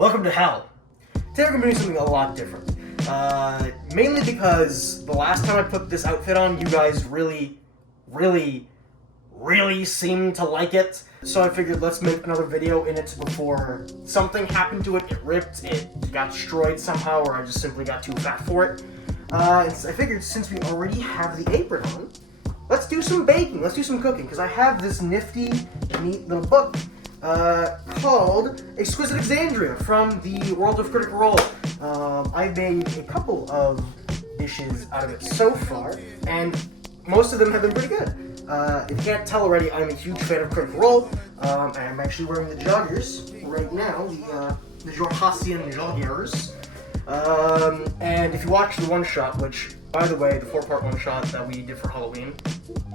Welcome to hell. Today we're going to be doing something a lot different. Mainly because the last time I put this outfit on, you guys really seemed to like it. So I figured let's make another video in it before something happened to it. It ripped, it got destroyed somehow, or I just simply got too fat for it. I figured since we already have the apron on, let's do some baking, let's do some cooking, because I have this nifty, neat little book called Exquisite Exandria from the World of Critical Role. I've made a couple of dishes out of it so far, and most of them have been pretty good. If you can't tell already, I'm a huge fan of Critical Role. I'm actually wearing the joggers right now, the Jorhassian joggers. And if you watch the one-shot, which, by the way, the 4-part one-shot that we did for Halloween,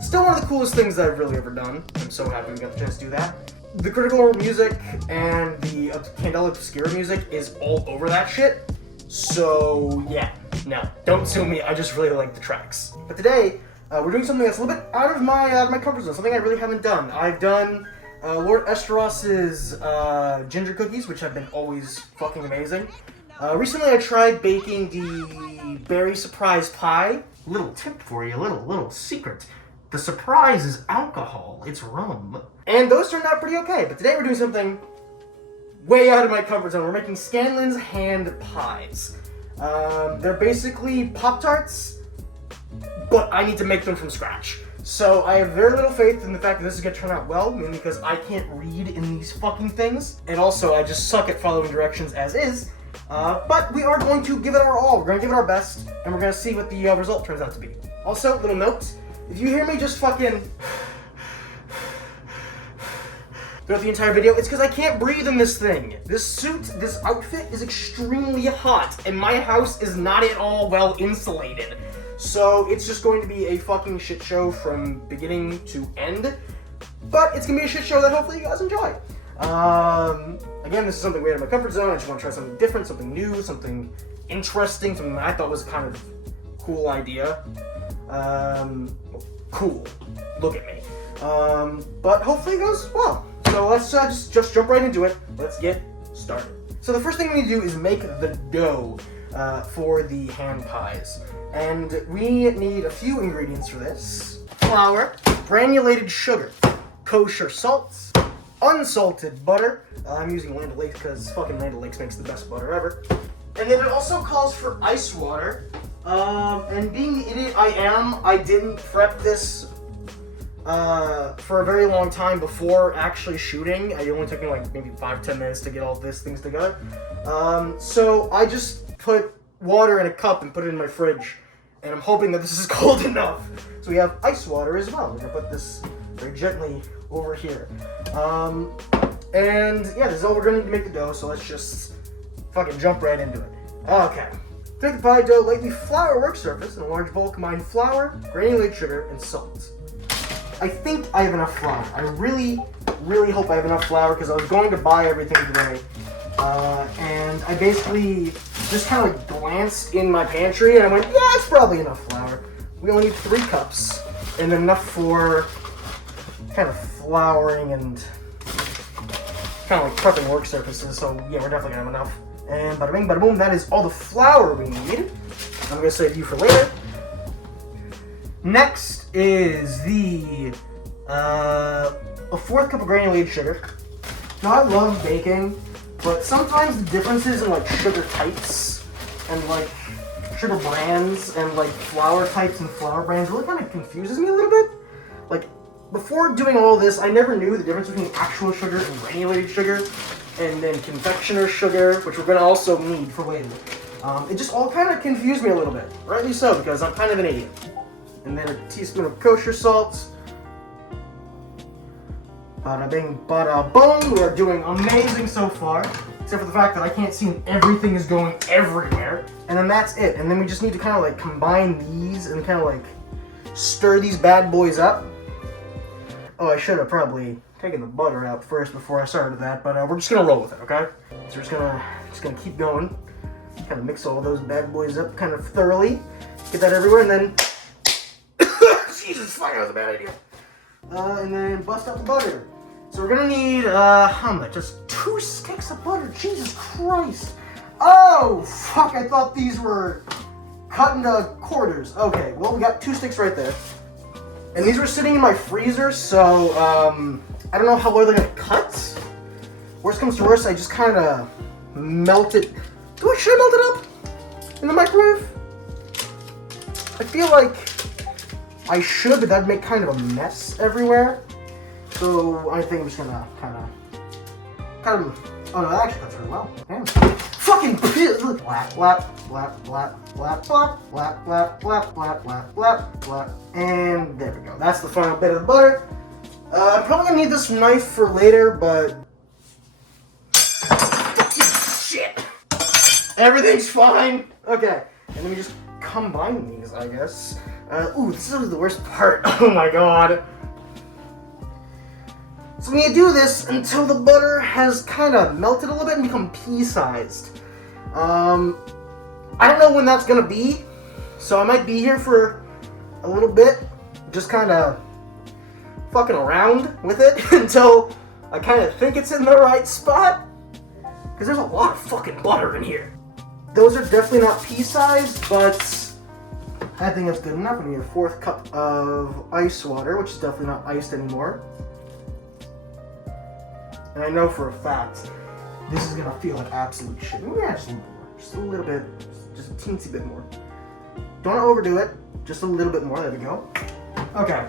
still one of the coolest things that I've really ever done. I'm so happy we got the chance to do that. The Critical Role music and the Candela Obscura music is all over that shit. So, yeah. No, don't sue me, I just really like the tracks. But today, we're doing something that's a little bit out of my comfort zone, something I really haven't done. I've done Lord Esteros's ginger cookies, which have been always fucking amazing. Recently I tried baking the berry surprise pie. Little tip for you, little secret. The surprise is alcohol, it's rum. And those turned out pretty okay, but today we're doing something way out of my comfort zone. We're making Scanlan's hand pies. They're basically Pop-Tarts, but I need to make them from scratch. So I have very little faith in the fact that this is gonna turn out well, mainly because I can't read in these fucking things. And also, I just suck at following directions as is. But we are going to give it our all. We're going to give it our best, and we're going to see what the result turns out to be. Also, little note, if you hear me just fucking throughout the entire video, it's because I can't breathe in this thing. This suit, this outfit is extremely hot, and my house is not at all well insulated. So it's just going to be a fucking shit show from beginning to end. But it's going to be a shit show that hopefully you guys enjoy. Again, this is something way out of my comfort zone. I just want to try something different, something new, something interesting, something that I thought was a kind of cool idea. Cool. Look at me. But hopefully it goes well. So let's just jump right into it. Let's get started. So the first thing we need to do is make the dough for the hand pies. And we need a few ingredients for this. Flour, granulated sugar, kosher salts, unsalted butter. I'm using Land O'Lakes because fucking Land O'Lakes makes the best butter ever. And then it also calls for ice water. And being the idiot I am, I didn't prep this for a very long time before actually shooting. It only took me like maybe 5-10 minutes to get all these things together. So I just put water in a cup and put it in my fridge. And I'm hoping that this is cold enough. So we have ice water as well. We're gonna put this very gently over here. And yeah, this is all we're gonna need to make the dough, so let's just fucking jump right into it. Okay. To make the pie dough, lightly flour a work surface. In a large bowl, combine flour, granulated sugar, and salt. I think I have enough flour. I really hope I have enough flour because I was going to buy everything today. And I basically just kind of like glanced in my pantry and I went, yeah, it's probably enough flour. We only need 3 cups and enough for kind of flouring and kind of like prepping work surfaces. So yeah, we're definitely gonna have enough. And bada bing, bada boom, that is all the flour we need. I'm gonna save you for later. Next is the a 4th cup of granulated sugar. Now I love baking, but sometimes the differences in like sugar types and like sugar brands and like flour types and flour brands really kind of confuses me a little bit. Like before doing all this, I never knew the difference between actual sugar and granulated sugar, and then confectioner sugar, which we're gonna also need for later. It just all kind of confused me a little bit, rightly so, because I'm kind of an idiot. And then a teaspoon of kosher salt. Bada bing, bada boom. We are doing amazing so far, except for the fact that I can't see and everything is going everywhere. And then that's it. And then we just need to kind of like combine these and kind of like stir these bad boys up. Oh, I should have probably taken the butter out first before I started that, but we're just gonna roll with it, okay? So we're just gonna keep going, kind of mix all those bad boys up kind of thoroughly, get that everywhere, and then Jesus, fuck, that was a bad idea. And then bust out the butter. So we're gonna need, how much? Just 2 sticks of butter. Jesus Christ. Oh, fuck. I thought these were cut into quarters. Okay, well, we got 2 sticks right there. And these were sitting in my freezer, so, I don't know how well they're gonna cut. Worst comes to worst, I just kind of melt it. Should I melt it up in the microwave? I feel like I should, but that'd make kind of a mess everywhere. So I think I'm just gonna kind of. Oh no, that actually cuts really well. Damn. Fucking blap blap blap blap blap blap blap blap blap blap blap blap blap. And there we go. That's the final bit of the butter. I'm probably gonna need this knife for later, but shit. Everything's fine. Okay, and let me just combine these, I guess. Ooh, this is the worst part. Oh my god. So I'm gonna do this until the butter has kind of melted a little bit and become pea-sized. I don't know when that's gonna be, so I might be here for a little bit, just kind of fucking around with it until I kind of think it's in the right spot. Because there's a lot of fucking butter in here. Those are definitely not pea-sized, but I think that's good enough. I need a 4th cup of ice water, which is definitely not iced anymore. And I know for a fact, this is gonna feel like absolute shit. Yeah, just a little bit, just a teensy bit more. Don't overdo it, just a little bit more, there we go. Okay.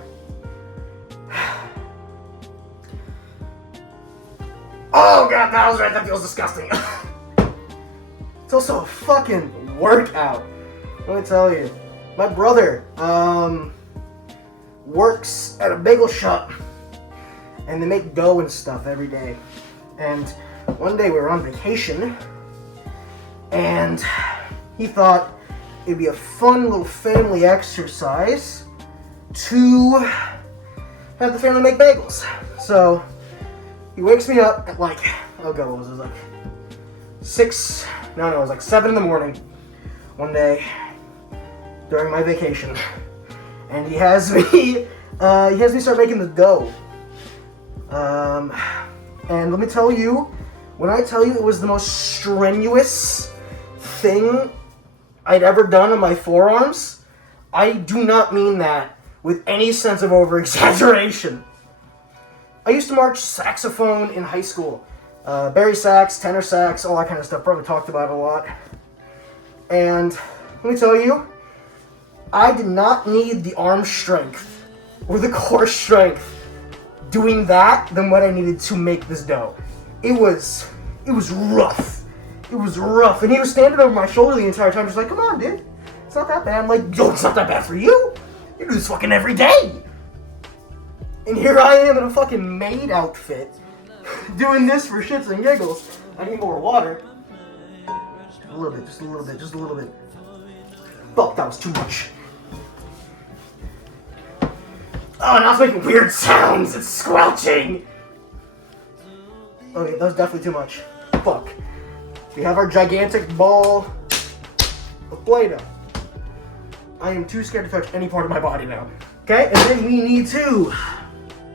Oh god, that was right, that feels disgusting. It's also a fucking workout. Let me tell you. My brother, works at a bagel shop. And they make dough and stuff every day. And one day we were on vacation. And he thought it'd be a fun little family exercise to have the family make bagels. So he wakes me up at like, oh god, what was it? Like it was like 7 in the morning one day during my vacation. And he has me start making the dough. And let me tell you, when I tell you it was the most strenuous thing I'd ever done on my forearms, I do not mean that with any sense of over-exaggeration. I used to march saxophone in high school. Bari sax, tenor sax, all that kind of stuff, probably talked about a lot. And let me tell you, I did not need the arm strength or the core strength doing that than what I needed to make this dough. It was rough. It was rough. And he was standing over my shoulder the entire time, just like, come on, dude. It's not that bad. I'm like, yo, it's not that bad for you. You do this fucking every day. And here I am in a fucking maid outfit, doing this for shits and giggles. I need more water. A little bit, just a little bit, just a little bit. Fuck, that was too much. Oh, now it's making weird sounds. It's squelching. Okay, that was definitely too much. Fuck. We have our gigantic ball of Play-Doh. I am too scared to touch any part of my body now. Okay, and then we need to.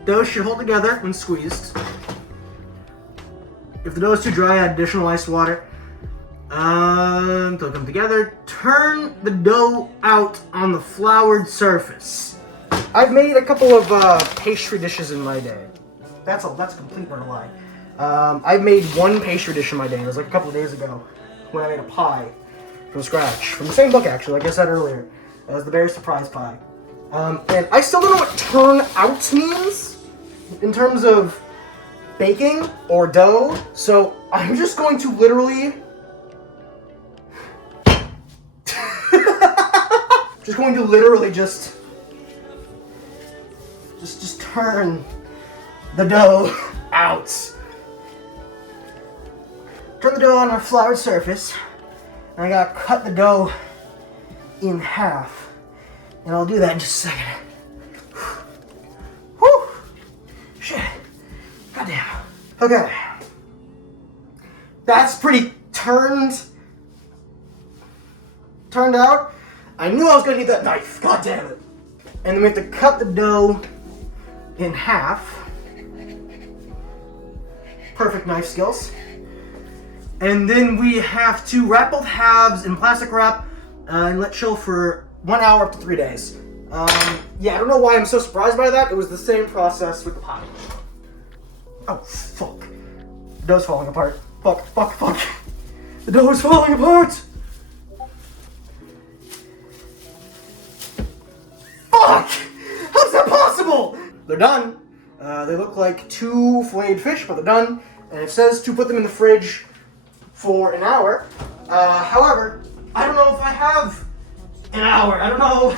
Dough should hold together when squeezed. If the dough is too dry, add additional ice water. Until they come together. Turn the dough out on the floured surface. I've made a couple of pastry dishes in my day. That's a complete word of lie. I've made one pastry dish in my day. It was like a couple of days ago when I made a pie from scratch. From the same book, actually, like I said earlier. It was the Berry Surprise Pie. And I still don't know what turn out means in terms of baking or dough. So I'm just going to literally... just turn the dough out. Turn the dough on a floured surface, and I gotta cut the dough in half. And I'll do that in just a second. Whew! Shit. Goddamn. Okay. That's pretty turned out. I knew I was gonna need that knife. God damn it. And then we have to cut the dough in half. perfect knife skills. And then we have to wrap both halves in plastic wrap and let chill for 1 hour up to 3 days. Yeah, I don't know why I'm so surprised by that. It was the same process with the pie. Oh, fuck. The dough's falling apart. Fuck. The dough is falling apart! Fuck! How's that possible? They're done. They look like 2 filleted fish, but they're done. And it says to put them in the fridge for an hour. However, I don't know if I have an hour. I don't know.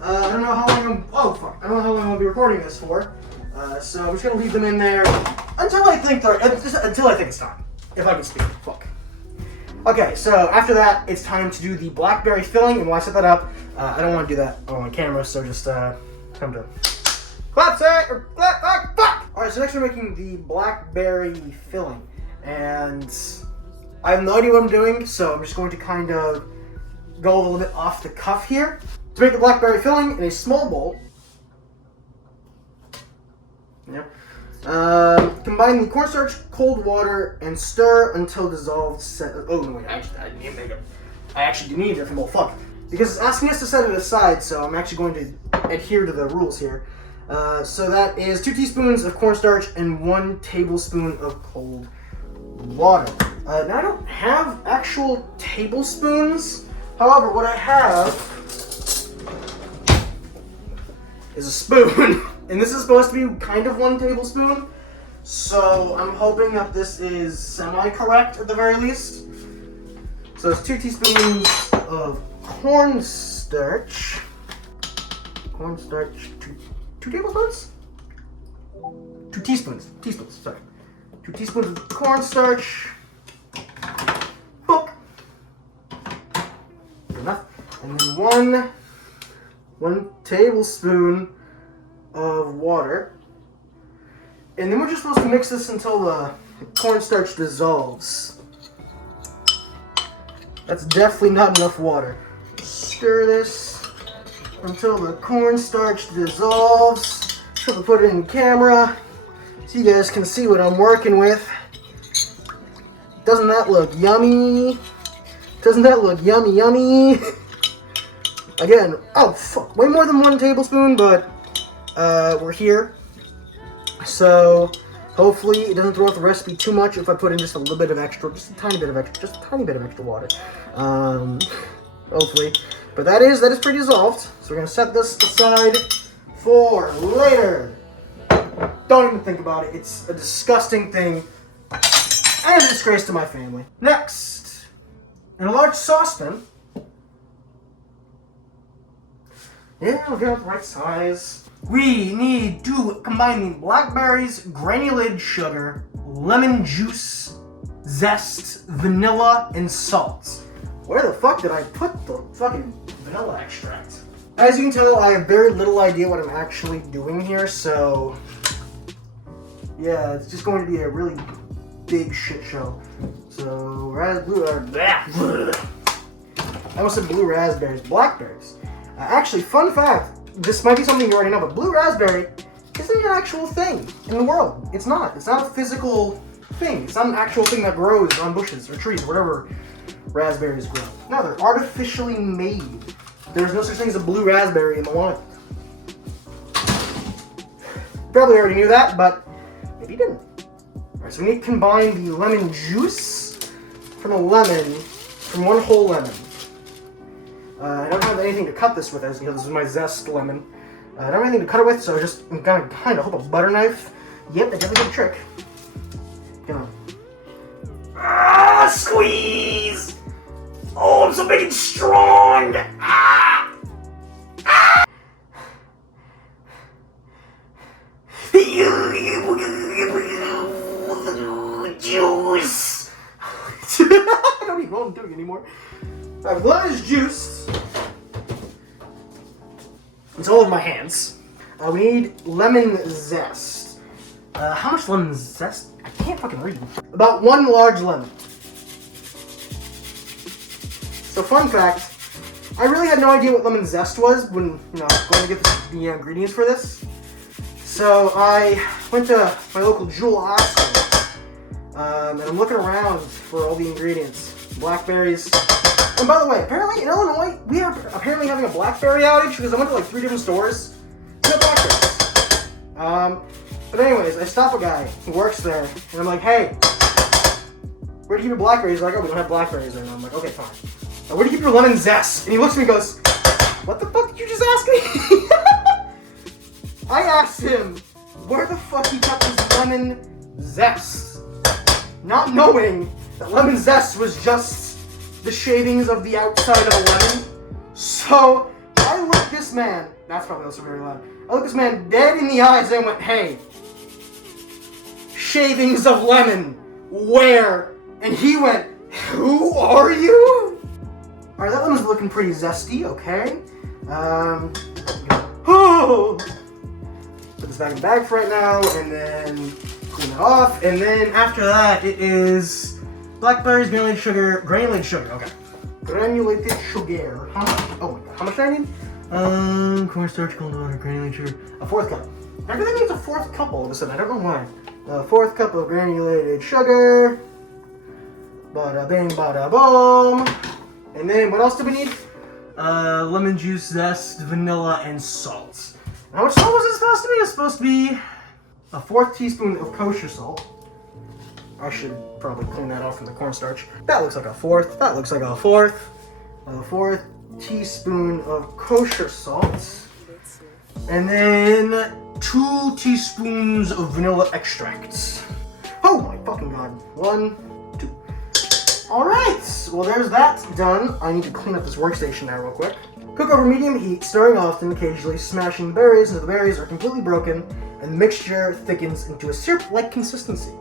I don't know how long I don't know how long I'm gonna be recording this for. So I'm just gonna leave them in there until I think it's time. If I can speak. Fuck. Okay, so after that, it's time to do the blackberry filling, and while I set that up, I don't want to do that on my camera, so just come to clap, fuck! Alright, so next we're making the blackberry filling, and I have no idea what I'm doing, so I'm just going to kind of go a little bit off the cuff here. To make the blackberry filling in a small bowl, combine the cornstarch, cold water, and stir until dissolved. Oh no, wait, I actually do need a different bowl. Fuck, because it's asking us to set it aside, so I'm actually going to adhere to the rules here. So that is 2 teaspoons of cornstarch and 1 tablespoon of cold water. Now I don't have actual tablespoons. However, what I have is a spoon, and this is supposed to be kind of 1 tablespoon, so I'm hoping that this is semi-correct at the very least. So it's 2 teaspoons of cornstarch. Two tablespoons? 2 teaspoons. Sorry. 2 teaspoons of cornstarch. Book. Good enough. And then 1 tablespoon of water. And then we're just supposed to mix this until the cornstarch dissolves. That's definitely not enough water. Stir this until the cornstarch dissolves. So put it in camera so you guys can see what I'm working with. Doesn't that look yummy? Doesn't that look yummy? Again, oh fuck, way more than 1 tablespoon, but we're here. So hopefully it doesn't throw out the recipe too much if I put in just a little bit of extra, just a tiny bit of extra water. Hopefully. But that is pretty dissolved. So we're gonna set this aside for later. Don't even think about it. It's a disgusting thing and a disgrace to my family. Next, in a large saucepan. Yeah, we'll get it the right size. We need to combine the blackberries, granulated sugar, lemon juice, zest, vanilla, and salt. Where the fuck did I put the fucking vanilla extract? As you can tell, I have very little idea what I'm actually doing here, so yeah, it's just going to be a really big shit show. So, I almost said blue raspberries, blackberries. Actually, fun fact, this might be something you already know, but blue raspberry isn't an actual thing in the world. It's not. It's not a physical thing. It's not an actual thing that grows on bushes or trees, whatever raspberries grow. No, they're artificially made. There's no such thing as a blue raspberry in the wild. Probably already knew that, but maybe you didn't. Alright, so we need to combine the lemon juice from one whole lemon. I don't have anything to cut this with, as you know, this is my zest lemon. I don't have anything to cut it with, so I'm gonna kind of hope a butter knife. Yep, that definitely did a trick. Squeeze! Oh, I'm so big and strong! Juice! I don't even know what I'm doing anymore. Alright, the lemon is juiced. It's all in my hands. We need lemon zest. How much lemon zest? I can't fucking read. About 1 large lemon. So fun fact, I really had no idea what lemon zest was when I was going to get the ingredients for this. So I went to my local Jewel Oscar And I'm looking around for all the ingredients. Blackberries. And by the way, apparently in Illinois, we are apparently having a blackberry outage because I went to like 3 different stores. No blackberries. But anyways, I stop a guy who works there, and I'm like, hey, where do you keep your blackberries? He's like, oh, we don't have blackberries right now. I'm like, okay, fine. Where do you keep your lemon zest? And he looks at me and goes, what the fuck did you just ask me? I asked him where the fuck he kept his lemon zest, not knowing that lemon zest was just the shavings of the outside of a lemon. So I looked this man, that's probably also very loud, I looked this man dead in the eyes and went, hey, shavings of lemon, where? And he went, who are you? Alright, that lemon's looking pretty zesty, okay. Put this back in the bag for right now, and then clean it off, and then after that, it is blackberries, granulated sugar, okay. Granulated sugar. How much? Oh my god, how much do I need? Cornstarch, cold water, granulated sugar. A 4th cup. Everything needs a 4th cup all of a sudden, I don't know why. A 4th cup of granulated sugar. Bada bing, bada boom. And then what else do we need? Lemon juice, zest, vanilla, and salt. Now, what salt was it supposed to be? It's supposed to be a 4th teaspoon of kosher salt. I should probably clean that off from the cornstarch. That looks like a 4th. That looks like a 4th. A 4th teaspoon of kosher salt. And then 2 teaspoons of vanilla extract. Oh my fucking god. 1, 2. Alright, well there's that done. I need to clean up this workstation now real quick. Cook over medium heat, stirring often, occasionally smashing the berries until the berries are completely broken and the mixture thickens into a syrup-like consistency.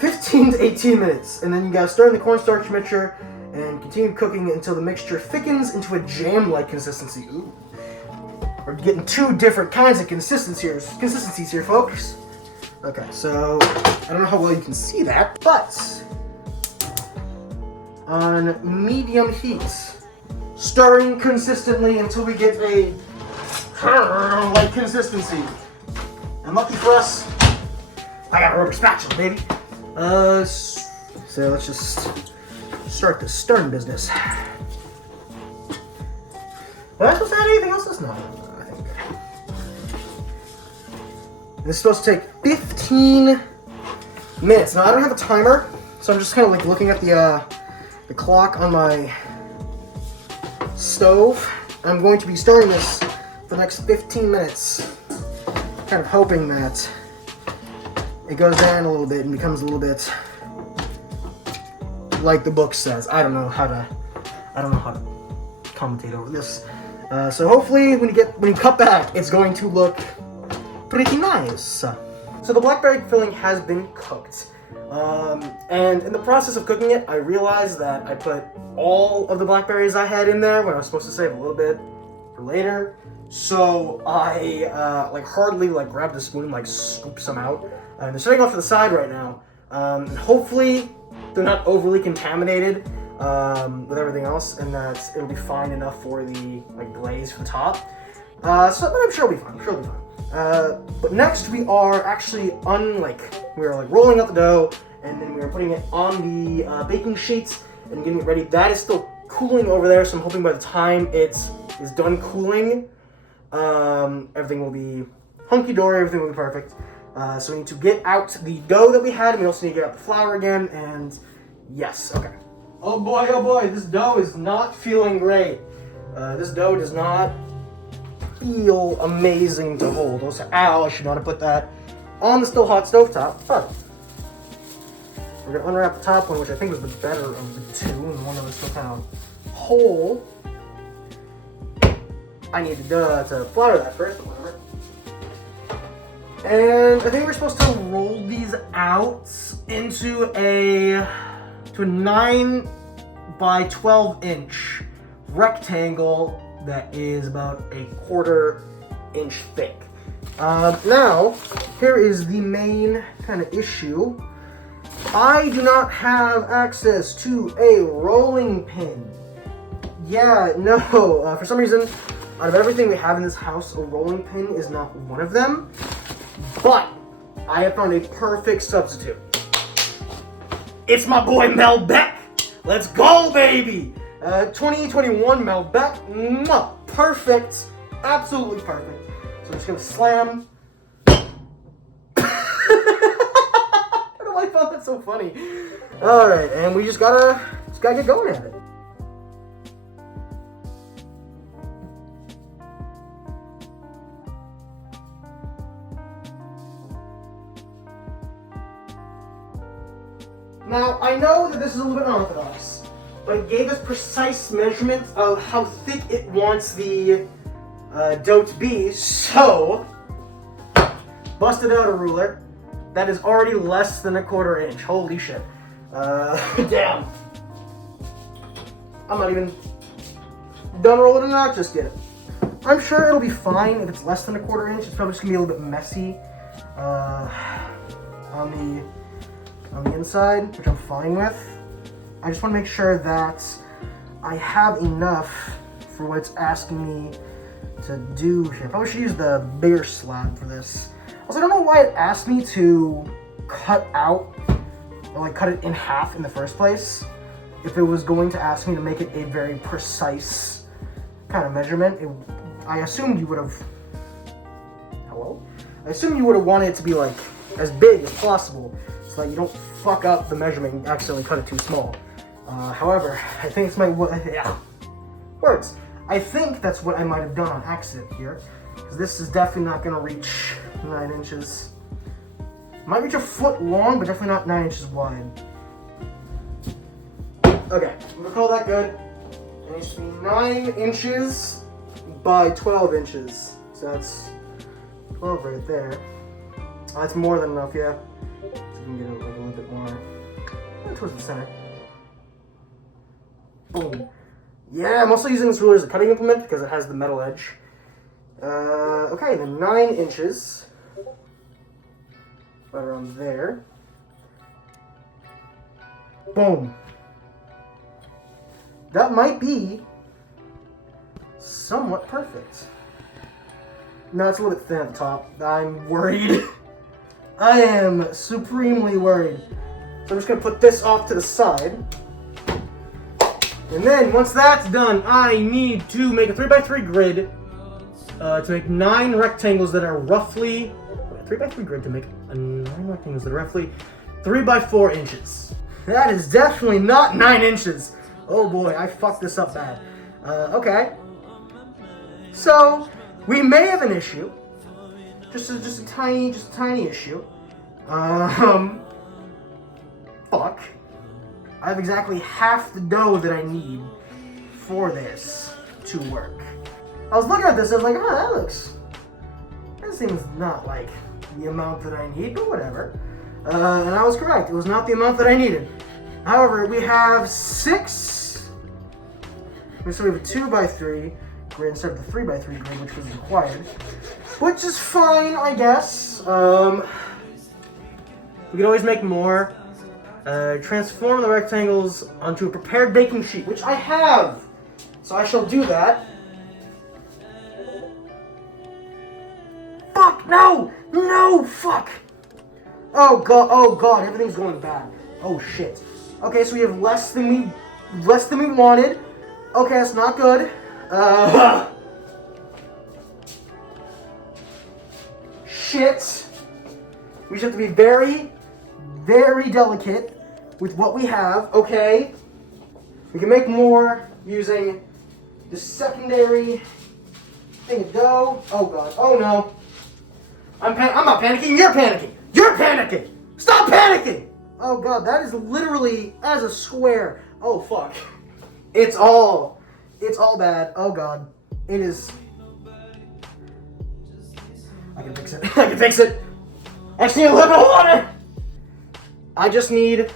15 to 18 minutes, and then you gotta stir in the cornstarch mixture and continue cooking until the mixture thickens into a jam-like consistency. Ooh. We're getting 2 different kinds of consistencies here, folks. Okay, so I don't know how well you can see that, but on medium heat, stirring consistently until we get a like consistency. And lucky for us, I got a rubber spatula, baby. So let's just start the stirring business. Was I supposed to add anything else? That's not. I think. This is supposed to take 15 minutes. Now I don't have a timer, so I'm just kind of like looking at the clock on my stove. I'm going to be stirring this for the next 15 minutes. Kind of hoping that it goes down a little bit and becomes a little bit like the book says. I don't know how to commentate over this. So hopefully when you cut back, it's going to look pretty nice. So the blackberry filling has been cooked. And in the process of cooking it, I realized that I put all of the blackberries I had in there when I was supposed to save a little bit for later. So I hardly grabbed the spoon and scoop some out. They're sitting off to the side right now. Hopefully they're not overly contaminated with everything else, and that it'll be fine enough for the glaze for the top. But I'm sure it'll be fine. But next we are actually rolling out the dough, and then we are putting it on the baking sheet and getting it ready. That is still cooling over there, so I'm hoping by the time it is done cooling, everything will be hunky-dory, everything will be perfect. So we need to get out the dough that we had, and we also need to get out the flour again, and yes, okay. Oh boy, this dough is not feeling great. This dough does not feel amazing to hold. Ow, I should not have put that on the still hot stovetop, but we're gonna unwrap the top one, which I think was the better of the two, and the one that was still kind of whole. I need to flour that first, but whatever. And I think we're supposed to roll these out into a 9 by 12 inch rectangle that is about a 1/4 inch thick. Now, here is the main kind of issue. I do not have access to a rolling pin. Yeah, no, for some reason, out of everything we have in this house, a rolling pin is not one of them. But I have found a perfect substitute. It's my boy Mel Beck. Let's go, baby. 2021 Mel Beck. Perfect. Absolutely perfect. So I'm just gonna slam. I don't know why I found that so funny. All right, and we just gotta get going at it. Now, I know that this is a little bit unorthodox, but it gave us precise measurements of how thick it wants the dough to be, so busted out a ruler. That is already less than 1/4 inch. Holy shit. Damn. I'm not even done rolling it out just yet. I'm sure it'll be fine if it's less than 1/4 inch. It's probably just gonna be a little bit messy on the inside, which I'm fine with. I just want to make sure that I have enough for what it's asking me to do here. Probably should use the bigger slab for this. Also, I don't know why it asked me to cut out, or like cut it in half in the first place. If it was going to ask me to make it a very precise kind of measurement, I assumed you would have, hello? I assumed you would have wanted it to be like as big as possible, so that you don't fuck up the measurement and accidentally cut it too small. However, I think it's words. I think that's what I might have done on accident here, because this is definitely not going to reach 9 inches. Might reach 1 foot long, but definitely not 9 inches wide. Okay, I'm gonna call that good. It needs to be 9 inches by 12 inches. So that's 12 right there. Oh, that's more than enough, yeah. So we can get it like a little bit more towards the center. Boom. Yeah, I'm also using this ruler as a cutting implement because it has the metal edge. Okay, then 9 inches. Right around there. Boom. That might be somewhat perfect. No, it's a little bit thin at the top. I'm worried. I am supremely worried. So I'm just gonna put this off to the side. And then, once that's done, I need to make a 3x3 grid to make 9 rectangles that are roughly... 3x3 grid to make 9 rectangles that are roughly 3x4 inches. That is definitely not 9 inches. Oh boy, I fucked this up bad. Okay. So, we may have an issue. Just a tiny issue. Fuck. I have exactly half the dough that I need for this to work. I was looking at this, I was like, oh, that seems not like the amount that I need, but whatever. And I was correct, it was not the amount that I needed. However, we have 6, so we have a 2x3 grid instead of the 3x3 grid, which was required. Which is fine, I guess. We can always make more. Transform the rectangles onto a prepared baking sheet, which I have. So I shall do that. Fuck, no! No, fuck! Oh god, everything's going bad. Oh shit. Okay, so we have less than we wanted. Okay, that's not good. Shit. We just have to be very, very delicate with what we have. Okay. We can make more using the secondary thing of dough. Oh god. Oh no. I'm not panicking. You're panicking. You're panicking. Stop panicking. Oh god, that is literally as a square. Oh fuck. It's all bad. Oh god. It is. I can fix it. I can fix it. I just need a little bit of water. I just need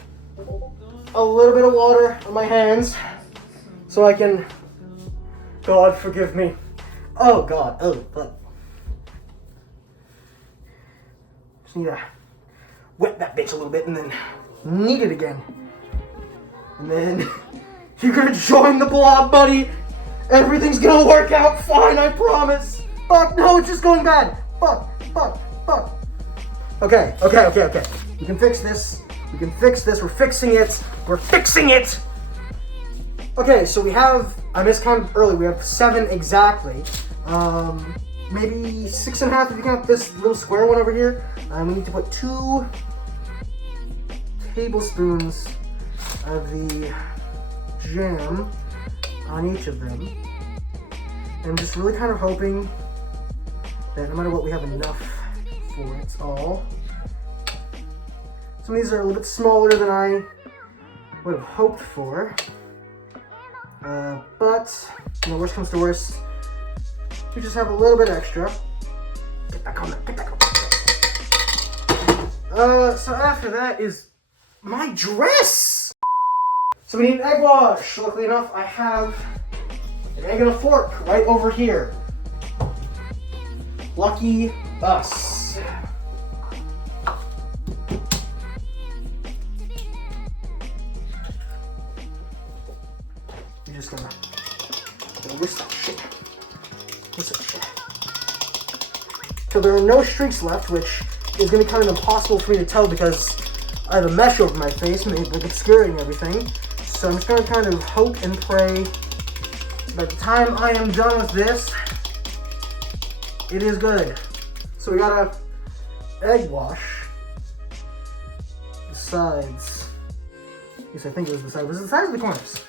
a little bit of water on my hands so I can. God forgive me. Oh god. Oh fuck. Just need to wet that bitch a little bit and then knead it again. And then you're gonna join the blob, buddy. Everything's gonna work out fine, I promise. Fuck, no, it's just going bad. Fuck. Okay. We can fix this. We can fix this. We're fixing it. We're fixing it! Okay, so we have, I miscounted earlier, we have 7 exactly. Maybe 6.5 if you count this little square one over here. We need to put 2 tablespoons of the jam on each of them. And I'm just really kind of hoping that no matter what, we have enough for it all. Some of these are a little bit smaller than I would have hoped for. But, you know, worst comes to worst, we just have a little bit extra. Get back on there, get back on. So after that is my dress! So we need an egg wash. Luckily enough, I have an egg and a fork right over here. Lucky us. You're just gonna whisk that shit. Whisk that shit. So there are no streaks left, which is gonna be kind of impossible for me to tell because I have a mesh over my face and it's obscuring everything. So I'm just gonna kind of hope and pray by the time I am done with this, it is good. So we got a egg wash. The sides. At least I think it was the sides. Was it the sides or the corners?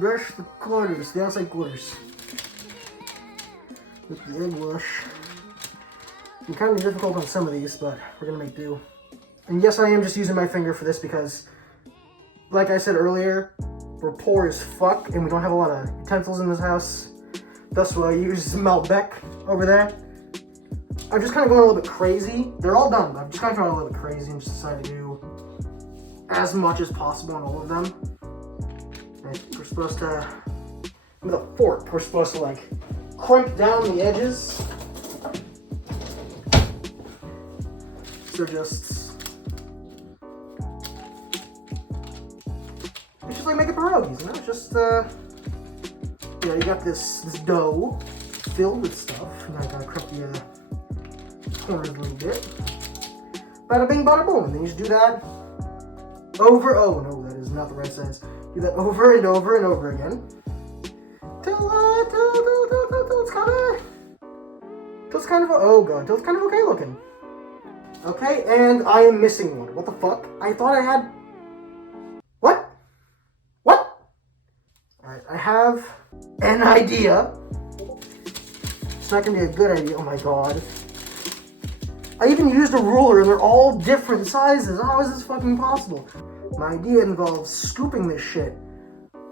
Brush the corners, the outside corners. With the egg wash. It's kind of difficult on some of these, but we're gonna make do. And yes, I am just using my finger for this because, like I said earlier, we're poor as fuck and we don't have a lot of utensils in this house. That's why I use Malbec over there. I'm just kind of going a little bit crazy. They're all done, but I'm just kind of going a little bit crazy and just decided to do as much as possible on all of them. And we're supposed to, with a fork, we're supposed to like crimp down the edges. So just it's just like making pierogies, you know? It's just you know, you got this dough filled with stuff. And I gotta crimp the corners a little bit. Bada bing, bada boom. And then you just do that over. Oh no, that is not the right size. Do that over and over and over again till it's kind of oh god, till it's kind of okay looking. Okay, and I am missing one. What the fuck? I thought I had. What? What? Alright, I have an idea. It's not gonna be a good idea. Oh my god. I even used a ruler and they're all different sizes. How is this fucking possible? My idea involves scooping this shit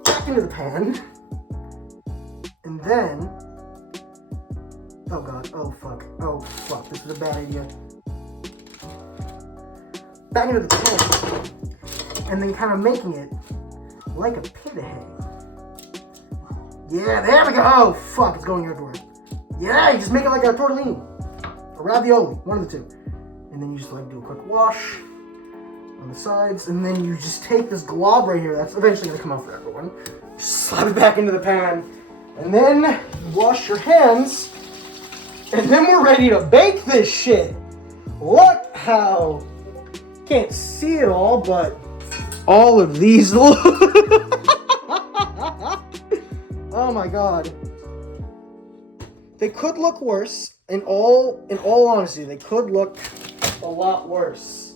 back into the pan. And then. Oh god. Oh fuck. Oh fuck. This is a bad idea. Back into the pan. And then kind of making it like a pit of hay. Yeah, there we go. Oh, fuck, it's going everywhere. Yeah, you just make it like a tortellini. A ravioli, one of the two. And then you just like do a quick wash on the sides. And then you just take this glob right here. That's eventually going to come out for everyone. Just slap it back into the pan. And then wash your hands. And then we're ready to bake this shit. Look how... Can't see it all, but all of these look... Oh my god. They could look worse. In all honesty, they could look a lot worse.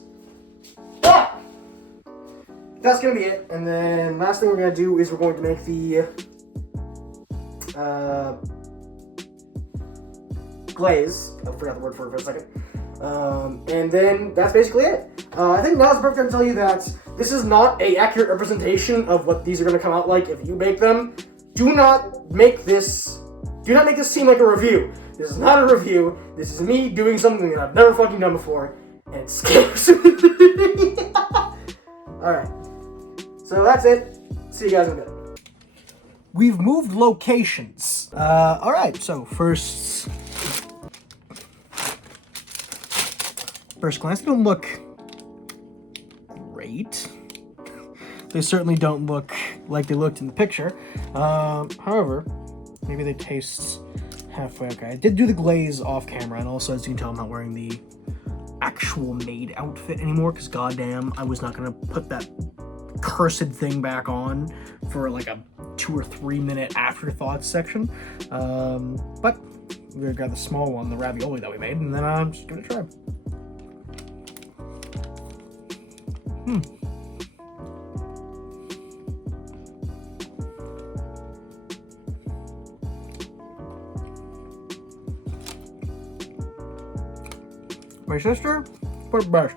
But that's gonna be it. And then last thing we're gonna do is we're going to make the glaze. I forgot the word for it for a second. And then that's basically it. I think now's the perfect time to tell you that this is not an accurate representation of what these are going to come out like if you bake them. Do not make this seem like a review. This is not a review. This is me doing something that I've never fucking done before, and it scares me. Alright. So that's it. See you guys in a bit. We've moved locations. Alright, so first glance, they don't look great. They certainly don't look like they looked in the picture. However, maybe they taste halfway okay. I did do the glaze off camera, and also, as you can tell, I'm not wearing the actual maid outfit anymore, because goddamn, I was not gonna put that cursed thing back on for like a 2 or 3 minute afterthoughts section. But we're gonna grab the small one, the ravioli that we made, and then I'm just gonna try. My sister put it best.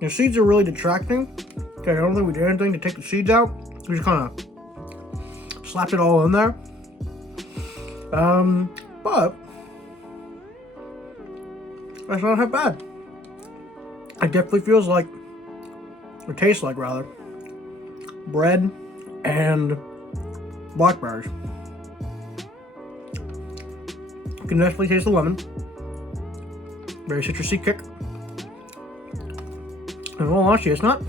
The seeds are really detracting. Okay, I don't think we did anything to take the seeds out. We just kind of slapped it all in there. But that's not half bad. It definitely feels like, or tastes like rather, bread and blackberries. You can definitely taste the lemon. Very citrusy kick. And in all honesty, it's not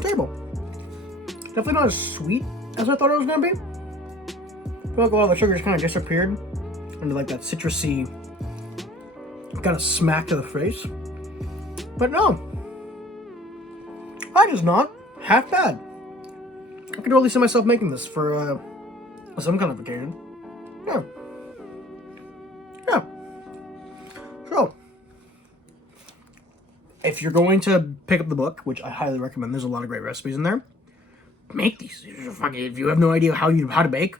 terrible. Definitely not as sweet as I thought it was gonna be. I feel like a lot of the sugars kind of disappeared into like that citrusy kind of smack to the face. But no, that is not half bad. I could really see myself making this for some kind of occasion. Yeah. So, if you're going to pick up the book, which I highly recommend, there's a lot of great recipes in there. Make these. If you have no idea how to bake,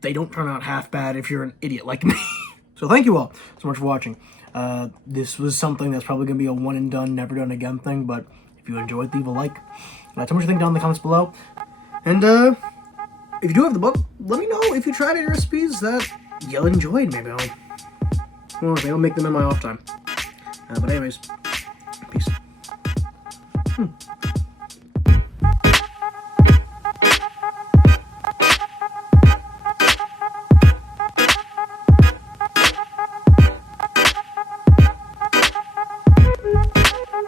they don't turn out half bad if you're an idiot like me. So thank you all so much for watching. This was something that's probably going to be a one and done, never done again thing, but if you enjoyed, leave a like. Tell me what you think down in the comments below. And if you do have the book, let me know if you tried any recipes that you enjoyed. Maybe I'll make them in my off time. But anyways, peace.